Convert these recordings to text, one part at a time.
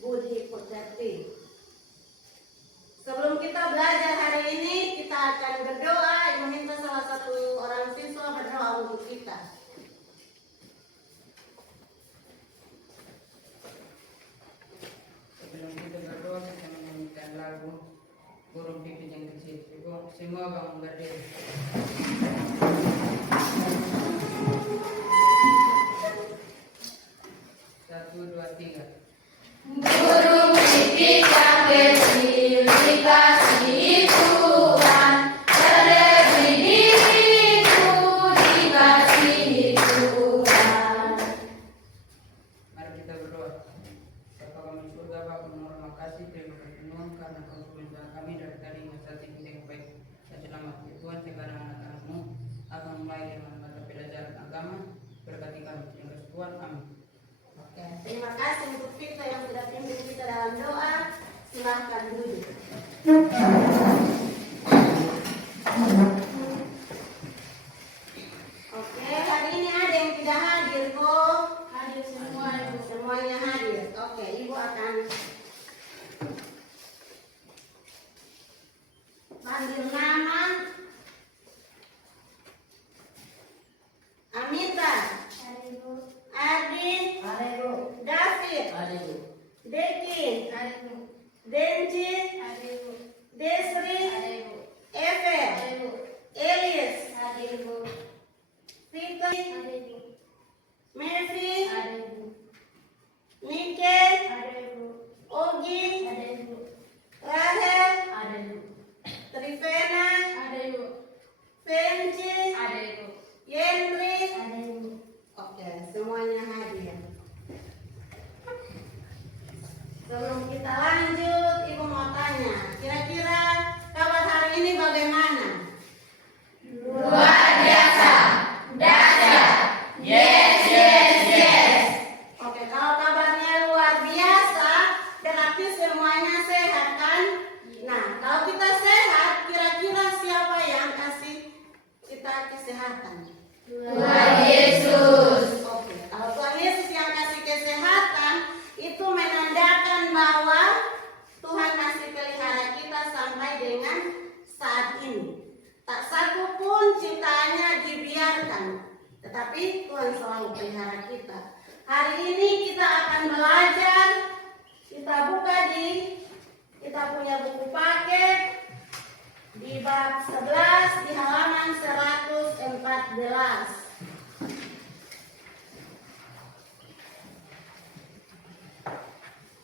budi pekerti. Sebelum kita belajar hari ini, kita akan berdoa. Meminta salah satu orang siswa berdoa untuk kita. Sebelum kita berdoa, kita menyanyikan lagu Burung Pipit yang Kecil. Ibu, semua bangun berdiri. Satu, dua, tiga. Burung pipit yang kecil dikasihi Tuhan, berdiri diriku dikasihi Tuhan. Mari kita berdoa. Bapa kami surga, Bapa terima kasih, terima kasih Tuhan karena Kau sudah kami dari tadi hingga saat ini yang baik dan selamat. Ya Tuhan, sekarang anak-anak-Mu akan mulai dengan mata pelajaran agama. Berkati kami, yang Tuhan, amin. Oke, terima kasih untuk kita yang sudah pimpin kita dalam doa. Silahkan duduk. Oke, hari ini ada yang tidak hadir kok. Hadir semua Ibu. Semuanya hadir. Oke, Ibu akan panggil nama. Amita, Hadir Ibu. Adin, David, Dekin, Hadir Ibu. Denji, Hadir Ibu. Desri, Hadir Ibu. Ever, Hadir Ibu. Elis, Hadir Ibu. Fitri, Hadir Ibu. Mevi, Hadir Ibu. Nike, Hadir Ibu. Ogi, Hadir Ibu. Rahel, Hadir Ibu. Trivena, Hadir Ibu. Fenji, Hadir Ibu. Yendri. Hadir Ibu. Oke, semuanya hadir. Sebelum kita lanjut, Ibu mau tanya, kira-kira kabar hari ini bagaimana? Luar biasa. Dahsyat. Yes, yes, yes. Oke, kalau kabarnya luar biasa, berarti semuanya sehat kan? Nah, kalau kita sehat, kira-kira siapa yang kasih kita kesehatan? Tuhan Yesus. Oke, kalau Tuhan Yesus yang kasih kesehatan, itu menandakan bahwa Tuhan masih pelihara kita sampai dengan saat ini. Tak satu pun ciptaannya dibiarkan, tetapi Tuhan selalu pelihara kita. Hari ini kita akan belajar. Kita buka kita punya buku paket di bab 11 di halaman 114.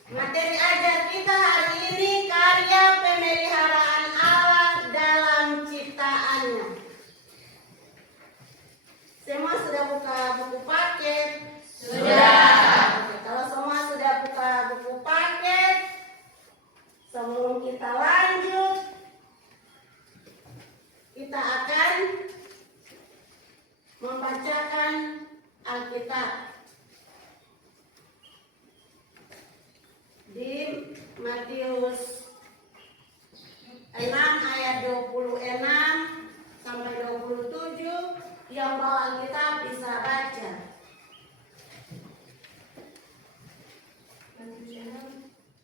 Materi ajar kita hari ini karya pemeliharaan Allah dalam ciptaannya. Semua sudah buka buku paket? Sudah. Oke, kalau semua sudah buka buku paket, sebelum kita lanjut, kita akan membacakan Alkitab di Matius 6 ayat 26 sampai 27. Yang bawa Alkitab bisa baca.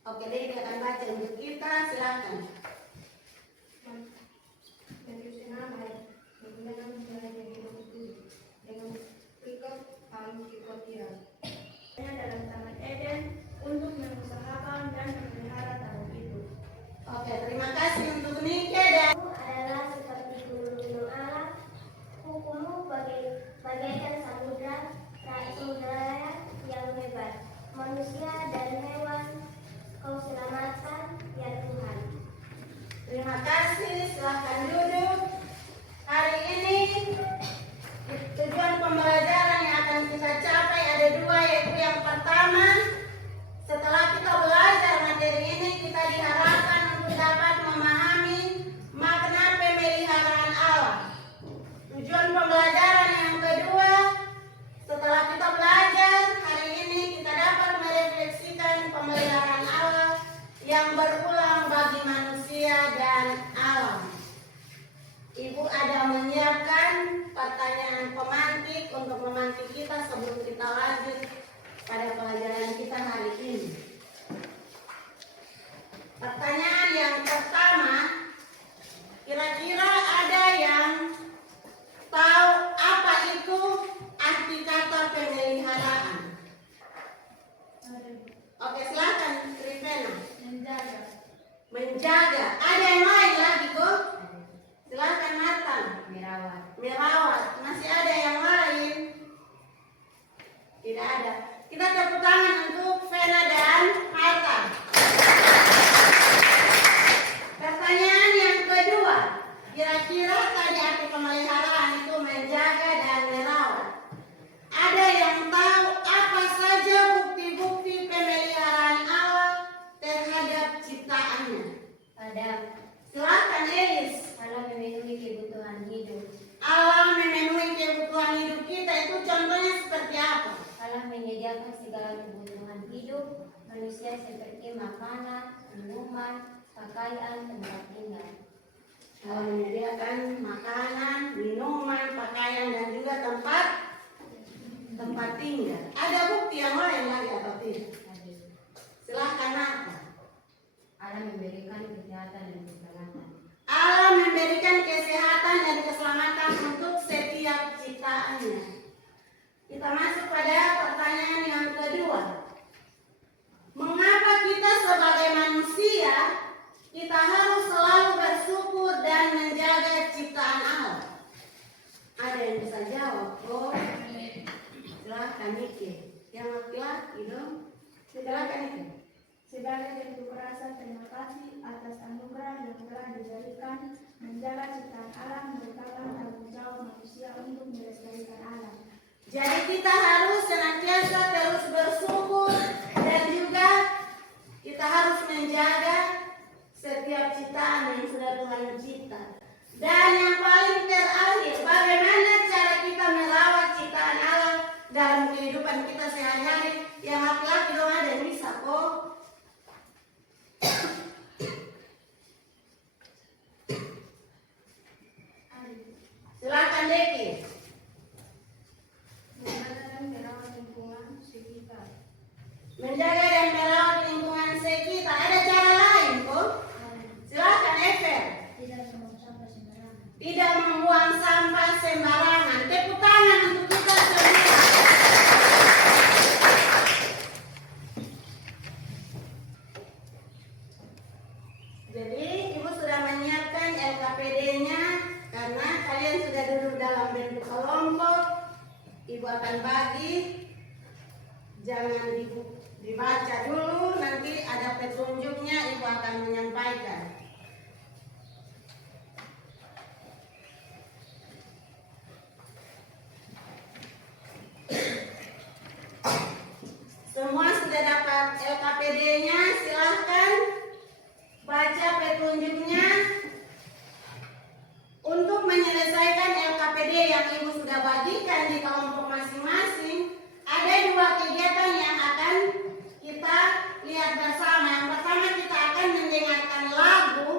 Oke, Lady akan baca untuk kita, silakan. Dalam Taman Eden untuk mengusahakan dan memelihara taman itu. Oke, terima kasih untuk Nike dan Adalah seperti gunung-gunung Allah, hukummu bagaikan samudra yang hebat. Manusia dan hewan kau selamatkan ya Tuhan. terima kasih, silakan duduk. Hari ini tujuan pembelajaran yang akan kita capai ada dua, yaitu yang pertama, setelah kita belajar materi ini, kita diharapkan untuk dapat memahami makna pemeliharaan Allah. Tujuan pembelajaran yang kedua, setelah kita belajar hari ini, kita dapat merefleksikan pemeliharaan Allah yang berulang bagi manusia dan alam. Ibu ada menyiapkan pertanyaan pemantik untuk memantik kita sebelum kita lanjut pada pelajaran kita hari ini. menjaga. Ada yang lain lagi kok? Silakan Nathan. Merawat. Masih ada yang lain? Tidak ada. Kita tepuk tangan untuk Vena dan Marta. Pertanyaan yang kedua, kira-kira tadi arti pemeliharaan itu menjaga dan merawat. Ada yang tahu apa saja bukti-bukti pemeliharaan Allah terhadap ciptaannya? Ada. Silakan Elis. Allah memenuhi kebutuhan hidup. Allah memenuhi kebutuhan hidup kita, itu contohnya seperti apa? Allah menyediakan segala kebutuhan hidup manusia seperti makanan, minuman, pakaian, tempat tinggal. Allah menyediakan makanan, minuman, pakaian, dan juga tempat tinggal. Ada bukti yang lain lagi atau tidak? Silakan apa? Allah memberikan kesehatan dan keselamatan. Allah memberikan kesehatan dan keselamatan untuk setiap ciptaannya. Kita masuk pada pertanyaan yang kedua. Mengapa kita sebagai manusia kita harus selalu bersyukur dan menjaga ciptaan Allah? Ada yang bisa jawab? Oh, silakan Niki. Yang laki-laki dong. Silakan Niki. Sebagai bentuk rasa terima kasih atas anugerah yang telah diberikan, menjaga ciptaan alam merupakan tanggung jawab manusia untuk melestarikan alam. Jadi kita harus senantiasa terus bersyukur dan juga kita harus menjaga setiap ciptaan yang sudah Tuhan cipta. Dan yang paling terakhir, bagaimana cara kita merawat ciptaan Allah dalam kehidupan kita sehari-hari? Yang laki-laki dong ada yang bisa kok. Silakan Deki. Menjaga dan merawat lingkungan sekitar. Menjaga dan merawat lingkungan sekitar. Ada cara lain kok? Silakan Ever. Tidak membuang sampah sembarangan. Tidak membuang sampah sembarangan. Tepuk tangan untuk kita semua. Jadi Ibu sudah menyiapkan LKPD-nya karena kalian sudah duduk dalam bentuk kelompok. Ibu akan bagi. Jangan dibaca dulu, nanti ada petunjuknya, Ibu akan menyampaikan. Semua sudah dapat LKPD-nya, silahkan baca petunjuknya. Untuk menyelesaikan LKPD yang Ibu sudah bagikan di kelompok masing-masing, ada dua kegiatan yang akan kita lihat bersama. Yang pertama kita akan mendengarkan lagu.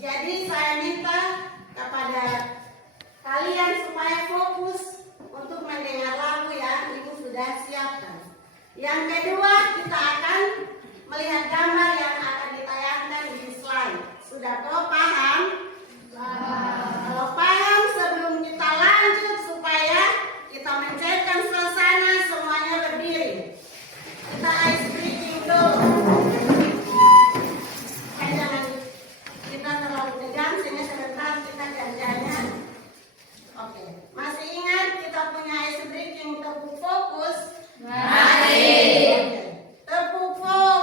Jadi saya minta kepada kalian supaya fokus untuk mendengar lagu yang Ibu sudah siapkan. Yang kedua kita akan melihat gambar yang akan ditayangkan di slide. Sudah kau paham? Kalau paham, sebelum kita lanjut supaya kita mencairkan suasana, semuanya berdiri. Kita ice breaking dulu. Jangan kita terlalu tegang sehingga sebentar kita janjinya. Oke, masih ingat kita punya ice breaking tepuk fokus? Mari. Oke. Tepuk fokus.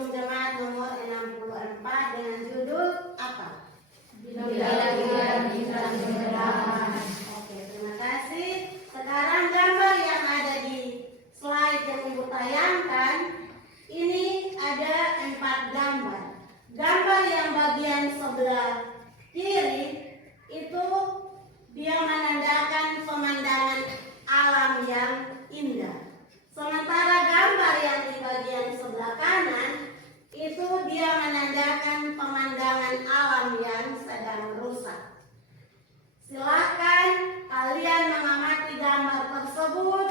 Bidung Jemaat nomor 64 dengan judul apa? Bila-bila bintang kebenaran. Oke, terima kasih. Sekarang gambar yang ada di slide yang Ibu tayangkan, ini ada 4 gambar. Gambar yang bagian sebelah kiri itu dia menandakan pemandangan alam yang indah. Sementara gambar yang di bagian sebelah kanan itu dia menandakan pemandangan alam yang sedang rusak. Silakan kalian mengamati gambar tersebut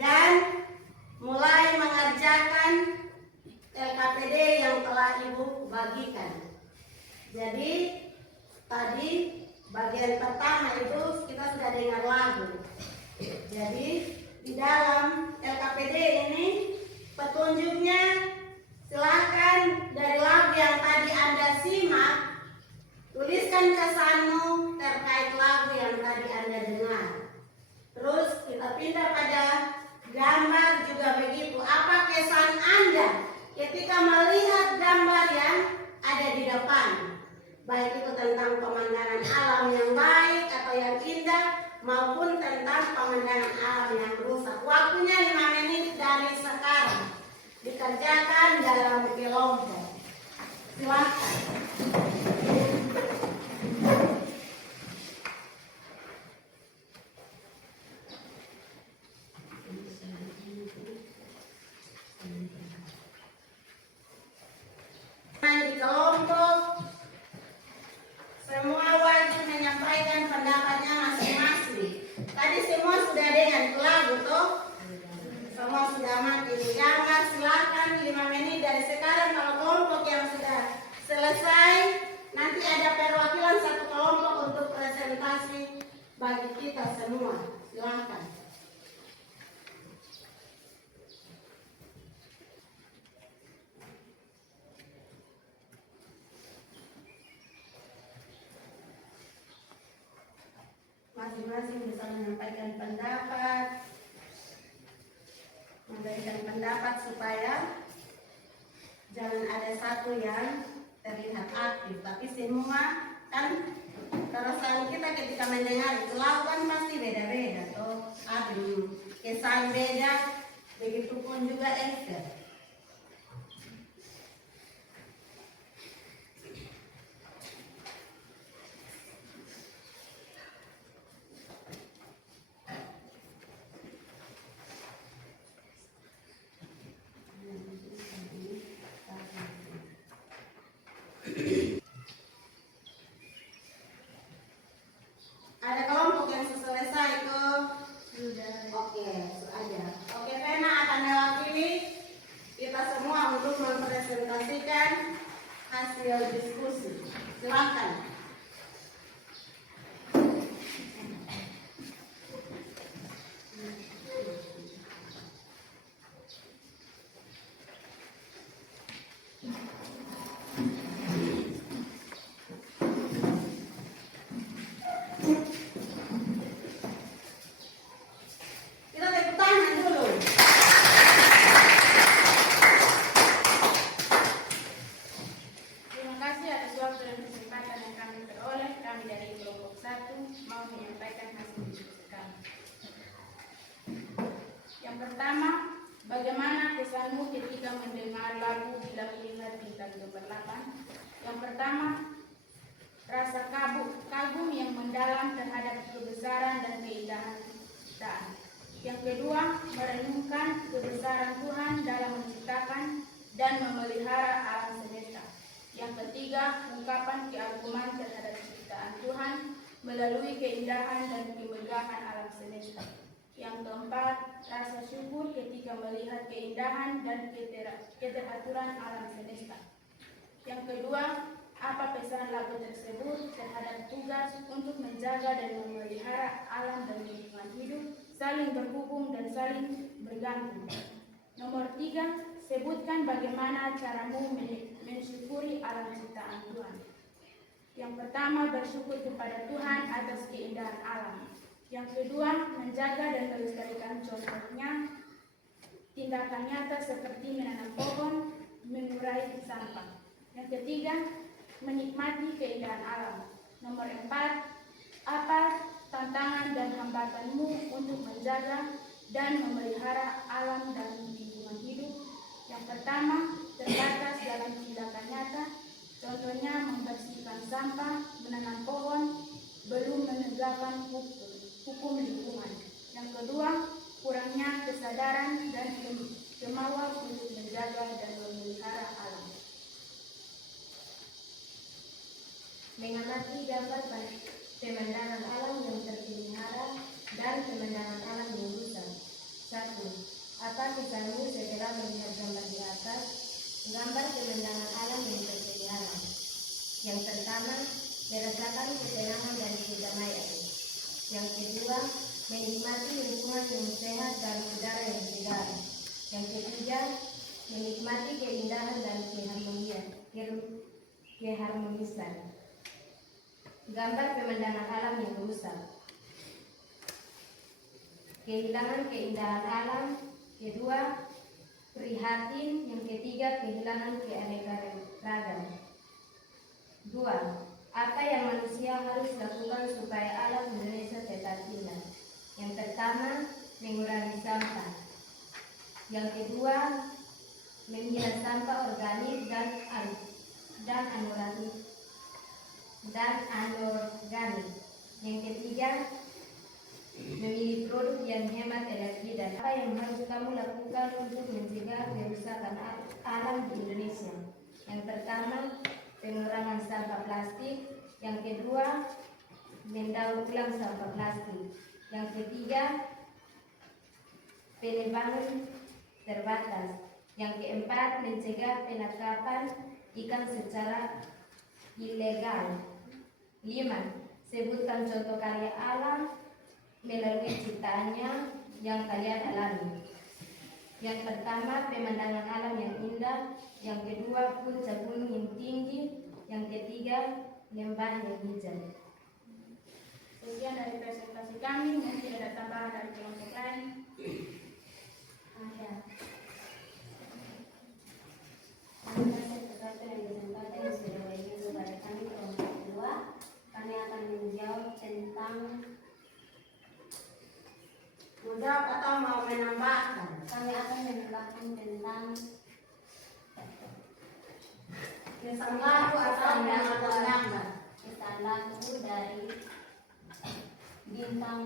dan mulai mengerjakan LKPD yang telah Ibu bagikan. Jadi tadi bagian pertama itu kita sudah dengar lagu. Jadi di dalam LKPD ini petunjuknya silakan dari lagu yang tadi Anda simak, tuliskan kesanmu terkait lagu yang tadi Anda dengar. Terus kita pindah pada gambar juga begitu. Apa kesan Anda ketika melihat gambar yang ada di depan? Baik itu tentang pemandangan alam yang baik atau yang indah, maupun tentang pemandangan alam yang rusak. Waktunya 5 menit dari sekarang. Dikerjakan dalam kelompok. Silakan. Di kelompok semua wajib menyampaikan pendapatnya masing-masing. Tadi semua sudah dengan lagu toh? Semua sudah mati. Gambar silakan 5 menit dari sekarang. Kalau kelompok yang sudah selesai, nanti ada perwakilan satu kelompok untuk presentasi bagi kita semua. Silakan. Masing-masing bisa menyampaikan pendapat, memberikan pendapat supaya jangan ada satu yang terlihat aktif, tapi semua kan perasaan kita ketika mendengar itu lagu kan pasti beda-beda toh, ada kesan beda, begitupun juga efek. Ada kelompok yang selesai ke? Sudah. Oke, ada. Oke, Pena akan mewakili kita semua untuk mempresentasikan hasil diskusi. Silakan. Kita tepuk tangan dulu. Terima kasih atas waktu dan kesempatan yang kami peroleh. Kami dari kelompok 1 mau menyampaikan hasil diskusi kami. Yang pertama, bagaimana kesanmu ketika mendengar lagu Bila Kulihat Bintang Gemerlapan? Yang pertama, rasa kagum yang mendalam terhadap kebesaran dan keindahan ciptaan. Yang kedua, merenungkan kebesaran Tuhan dalam menciptakan dan memelihara alam semesta. Yang ketiga, ungkapan keagungan terhadap ciptaan Tuhan melalui keindahan dan kemegahan alam semesta. Yang keempat, rasa syukur ketika melihat keindahan dan keteraturan alam semesta. Yang kedua, apa pesan lagu tersebut terhadap tugas untuk menjaga dan memelihara alam dan lingkungan hidup, saling berhubung dan saling bergantung. Nomor 3, sebutkan bagaimana caramu mensyukuri alam ciptaan Tuhan. Yang pertama, bersyukur kepada Tuhan atas keindahan alam. Yang kedua, menjaga dan melestarikan contohnya tindakan nyata seperti menanam pohon, mengurai sampah. Yang ketiga, menikmati keindahan alam. Nomor 4, apa tantangan dan hambatanmu untuk menjaga dan memelihara alam dan lingkungan hidup? Yang pertama, terbatas dalam tindakan nyata, contohnya membersihkan sampah, menanam pohon, belum menegakkan hukum lingkungan. Yang kedua, kurangnya kesadaran dan kemauan untuk menjaga dan memelihara alam. Mengamati gambar pemandangan alam yang terpelihara dan pemandangan alam yang rusak. 1. Apa kesanmu setelah melihat gambar di atas? Gambar pemandangan alam yang terpelihara. Yang pertama, merasakan ketenangan dan kedamaian. Yang kedua, menikmati lingkungan yang sehat dan udara yang segar. Yang ketiga, menikmati keindahan dan keharmonisan. Gambar pemandangan alam yang rusak. Kehilangan keindahan alam. Kedua, prihatin. Yang ketiga, kehilangan keanekaragaman. 2. Apa yang manusia harus lakukan supaya alam Indonesia tetap indah? Yang pertama, mengurangi sampah. Yang kedua, memilah sampah organik dan anorganik. Yang ketiga, memilih produk yang hemat energi. Dan apa yang harus kamu lakukan untuk mencegah kerusakan alam di Indonesia? Yang pertama, pengurangan sampah plastik. Yang kedua, mendaur ulang sampah plastik. Yang ketiga, penebangan terbatas. Yang keempat, mencegah penangkapan ikan secara ilegal. 5. Sebutkan contoh karya alam melalui ciptaannya yang kalian alami. Yang pertama, pemandangan alam yang indah. Yang kedua, puncak gunung yang tinggi. Yang ketiga, lembah yang hijau. Sekian dari presentasi kami. Mungkin ada tambahan dari kelompok lain. Ada. Terima kasih atas kesempatan yang sudah diberikan kepada kami kelompok kedua. Kami akan menjawab tentang Menjawab atau mau menambahkan? kami akan menambahkan tentang Kesan lagu atau menambahkan gambar? kesan lagu dari bintang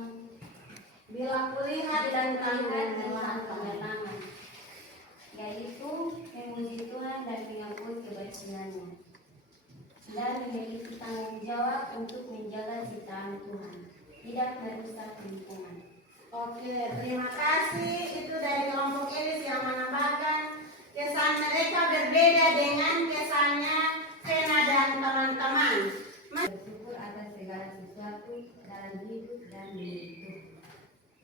Bila kulihat tentang tentang kemenangan, yaitu memuji Tuhan dan mengakui kebesarannya dan memiliki tanggung jawab untuk menjaga ciptaan Tuhan, tidak merusak lingkungan. Oke, terima kasih. Itu dari kelompok Elis yang menambahkan kesan mereka berbeda dengan kesannya Vena dan teman-teman. Bersyukur atas segala sesuatu dalam hidup dan hidup.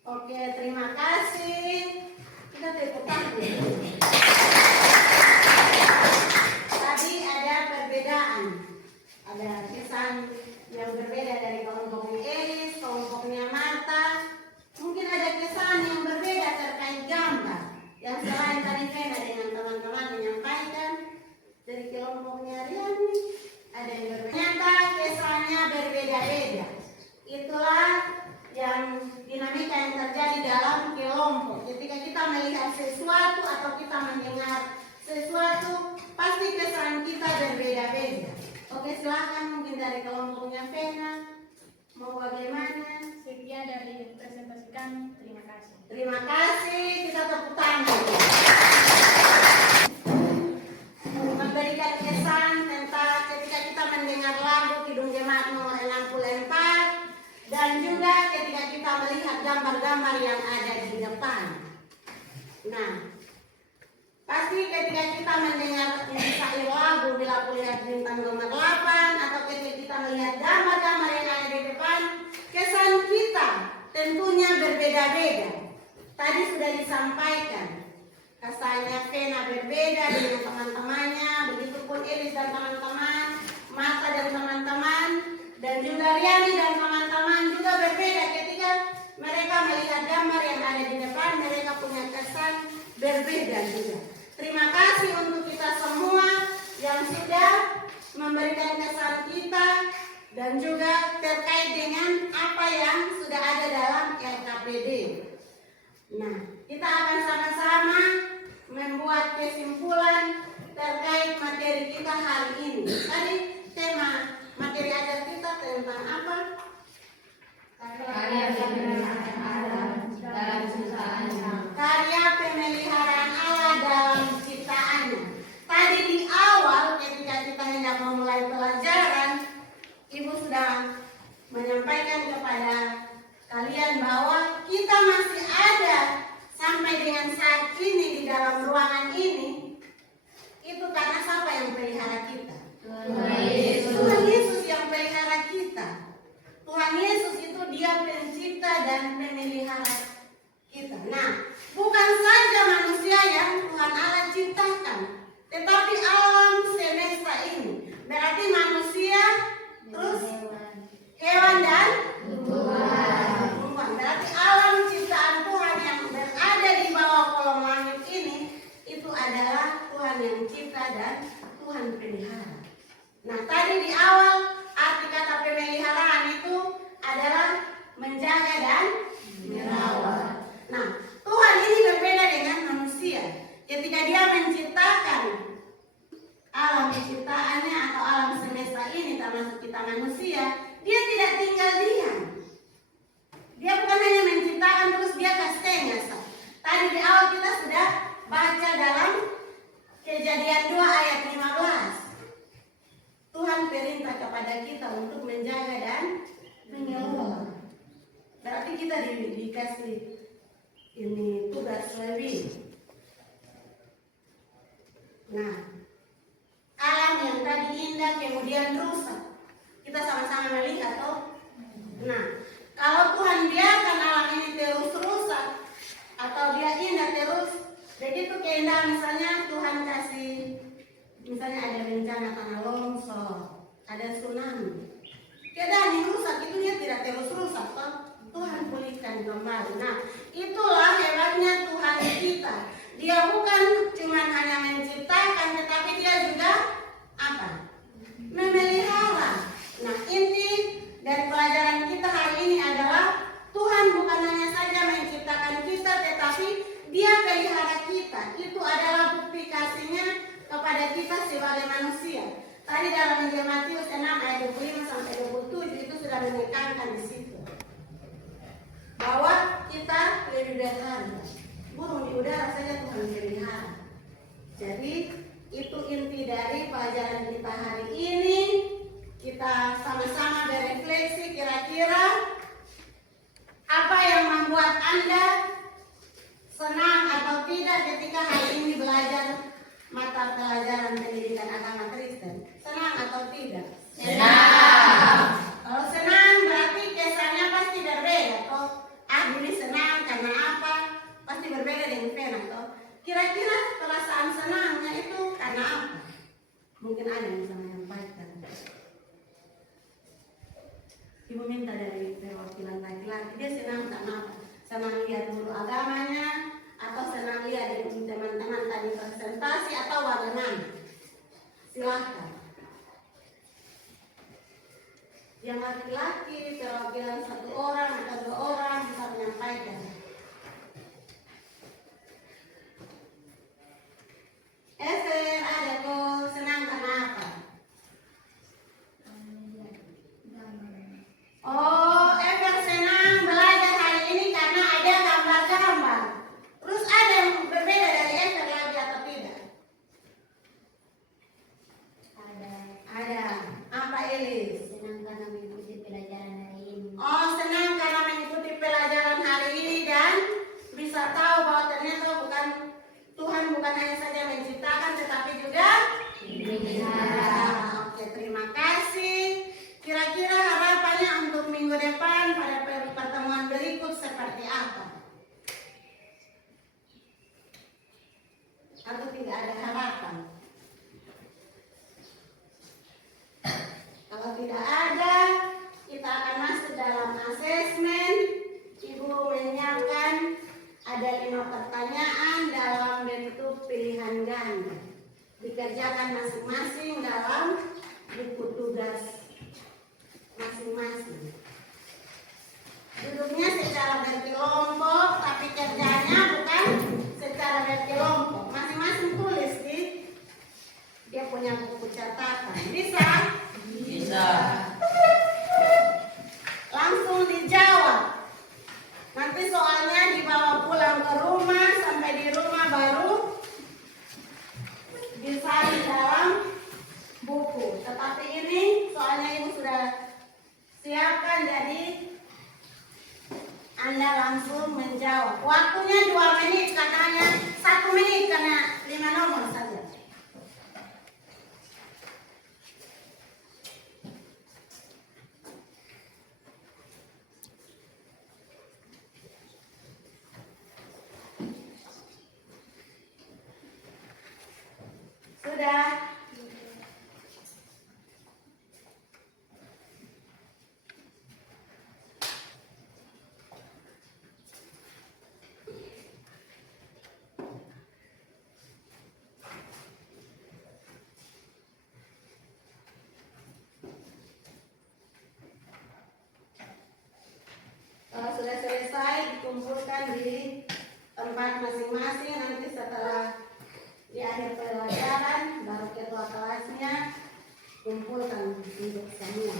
Oke, terima kasih. Kita tepuk tangan. Tadi ada perbedaan. Ada kesan yang berbeda dari kelompoknya Elis, kelompoknya Marta. Mungkin ada kesan yang berbeda terkait gambar. Yang selain tadi Vena dengan teman-teman menyampaikan dari kelompoknya Riani, ada yang berbeda. Ternyata kesannya berbeda-beda. Itulah yang dinamika yang terjadi dalam kelompok. Ketika kita melihat sesuatu atau kita mendengar sesuatu, pasti kesan kita berbeda-beda. Oke, silakan mungkin dari kelompoknya Vena. Mau bagaimana? Sekian dari presentasi kami. Terima kasih. Terima kasih. Kita tepuk tangan. Memberikan kesan tentang ketika kita mendengar lagu Kidung Jemaat nomor 64 dan juga ketika kita melihat gambar-gambar yang ada di depan. Nah, pasti ketika kita mendengar misalnya lagu Bila Kulihat Bintang nomor 8 atau ketika kita melihat gambar-gambar yang ada di depan, kesan kita tentunya berbeda-beda. Tadi sudah disampaikan, kesannya Vena berbeda dengan teman-temannya, begitupun Elis dan teman-teman, Marta dan teman-teman, dan juga Riani dan teman-teman juga berbeda ketika mereka melihat gambar yang ada di depan, mereka punya kesan berbeda juga. Terima kasih untuk kita semua. dan juga terkait dengan apa yang sudah ada dalam LKPD. Nah, kita akan sama-sama membuat kesimpulan terkait materi kita hari ini. Tadi tema materi ajar kita tentang apa? Karya pemeliharaan alam dalam ciptaannya. Karya pemeliharaan Allah dalam ciptaannya. Tadi di awal ketika kita hendak memulai pelajaran, Ibu sudah menyampaikan kepada kalian bahwa kita masih ada sampai dengan saat ini di dalam ruangan ini. Itu karena siapa yang pelihara kita? Tuhan Yesus yang pelihara kita. Tuhan Yesus itu dia pencipta dan pemelihara kita. Nah, bukan saja manusia yang Tuhan Allah ciptakan, tetapi alam semesta ini. Berarti manusia, terus hewan dan tumbuhan. Berarti alam ciptaan Tuhan yang berada di bawah kolong langit ini, itu adalah Tuhan yang cipta dan Tuhan pelihara. Nah, tadi di awal arti kata pemeliharaan itu adalah menjaga dan merawat. Nah, Tuhan ini berbeda dengan manusia. Ketika dia menciptakan alam ciptaannya atau alam semesta ini termasuk kita manusia, dia tidak tinggal diam. Dia bukan hanya menciptakan terus dia kasihnya. Tadi di awal kita sudah baca dalam Kejadian 2 ayat 15. Tuhan perintah kepada kita untuk menjaga dan mengelola. Berarti kita dikasih ini tugas lebih. Nah, alam yang tadi indah kemudian rusak. Kita sama-sama melihat, oh. Nah, kalau Tuhan biarkan alam ini terus rusak atau dia indah terus, begitu keindahan misalnya Tuhan kasih, misalnya ada bencana tanah longsor, ada tsunami, keadaan yang rusak itu dia tidak terus rusak, toh. Tuhan pulihkan kembali. Nah, itulah hebatnya Tuhan kita. Dia bukan cuma hanya menciptakan, tetapi dia juga apa? Memelihara. Nah, inti dari pelajaran kita hari ini adalah Tuhan bukan hanya saja menciptakan kita, tetapi dia pelihara kita. Itu adalah bukti kasihnya kepada kita sebagai manusia. Tadi dalam Injil Matius 6 ayat 25 sampai 27 itu sudah menekankan di situ bahwa kita lebih berharga. Burung di udara saja Tuhan pelihara. Jadi itu inti dari pelajaran kita hari ini. Kita sama-sama berefleksi kira-kira apa yang membuat Anda senang atau tidak ketika hari ini belajar mata pelajaran pendidikan agama Kristen. Senang atau tidak? Senang. Kalau senang berarti kesannya pasti berbeda. Toh, ini senang karena apa? Pasti berbeda dengan pena. Toh, kira-kira perasaan senangnya itu karena apa? Mungkin ada yang bisa menyampaikan. Ibu minta dari perwakilan laki-laki, dia senang karena apa? Senang lihat guru agamanya, atau senang lihat dari teman-teman tadi presentasi, atau bagaimana? Silahkan. Yang laki-laki, perwakilan 1 orang atau 2 orang bisa menyampaikan. Esther, ada kok senang karena apa? Oh, Esther senang belajar hari ini karena ada gambar-gambar. Terus ada yang berbeda dari Esther lagi atau tidak? Ada. Apa Elis? Senang karena mengikuti pelajaran hari ini. Oh, senang karena mengikuti pelajaran hari ini dan bisa tahu bahwa ternyata Tuhan bukan hanya saja menciptakan tetapi juga Pelihara. Oke, terima kasih. Kira-kira harapannya untuk minggu depan pada pertemuan berikut seperti apa? Atau tidak ada harapan? Kalau tidak ada, kita akan masuk dalam asesmen. Ibu menyiapkan ada 5 pertanyaan dalam bentuk pilihan ganda. Dikerjakan masing-masing dalam buku tugas semuanya langsung menjawab. Waktunya 2 menit, katanya 1 menit karena 5 nomor saja. Sudah. Kalau sudah selesai dikumpulkan di tempat masing-masing, nanti setelah di akhir pelajaran baru ketua kelasnya kumpulkan untuk semua.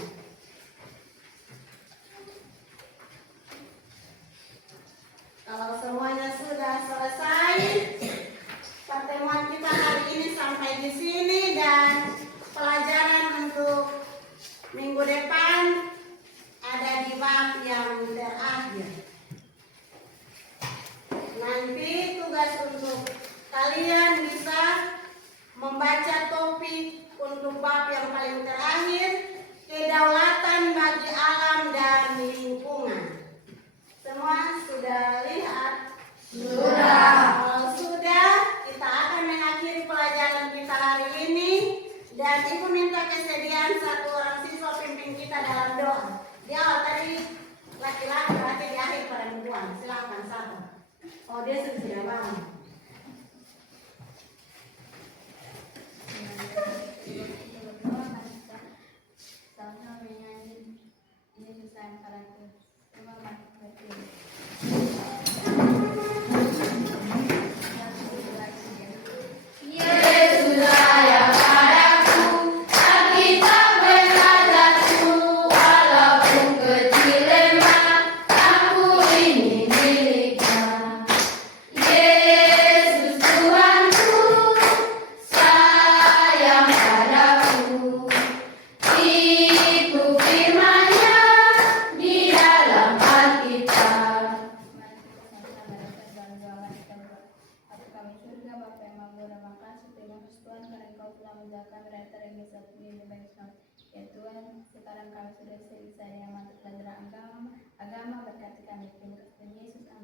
Kalau semuanya sudah selesai, pertemuan kita hari ini sampai di sini dan pelajaran untuk minggu depan ada di bab yang terakhir. Nanti tugas untuk kalian bisa membaca topik untuk bab yang paling terakhir, kedaulatan bagi alam dan lingkungan. Semua sudah lihat? Sudah. Kalau sudah, kita akan mengakhiri pelajaran kita hari ini. Dan Ibu minta kesediaan satu orang siswa pimpin kita dalam doa. Di awal tadi laki-laki, berarti di akhir perempuan. Silakan sabar. Oh, dia sudah bangun. Sama-sama menyanyi Yesus sayang padaku. Terima kasih. Yesus sayang padaku, tapi tak pernah jatuh, walaupun kecil lemah, aku ini miliknya. Yesus Tuhanku, sayang padaku, itu firman-Nya di dalam Alkitab. Mari kita sama-sama berdoa dalam doa kita berdoa. Bapa kami surga, Bapa yang maha terima kasih, terima kasih Tuhan karena Engkau telah menjaga kami dari terang saat ini di baik selamat. Ya Tuhan, sekarang kami sudah selesai dengan mata pelajaran agama berkati kami. Terima kasih Yesus.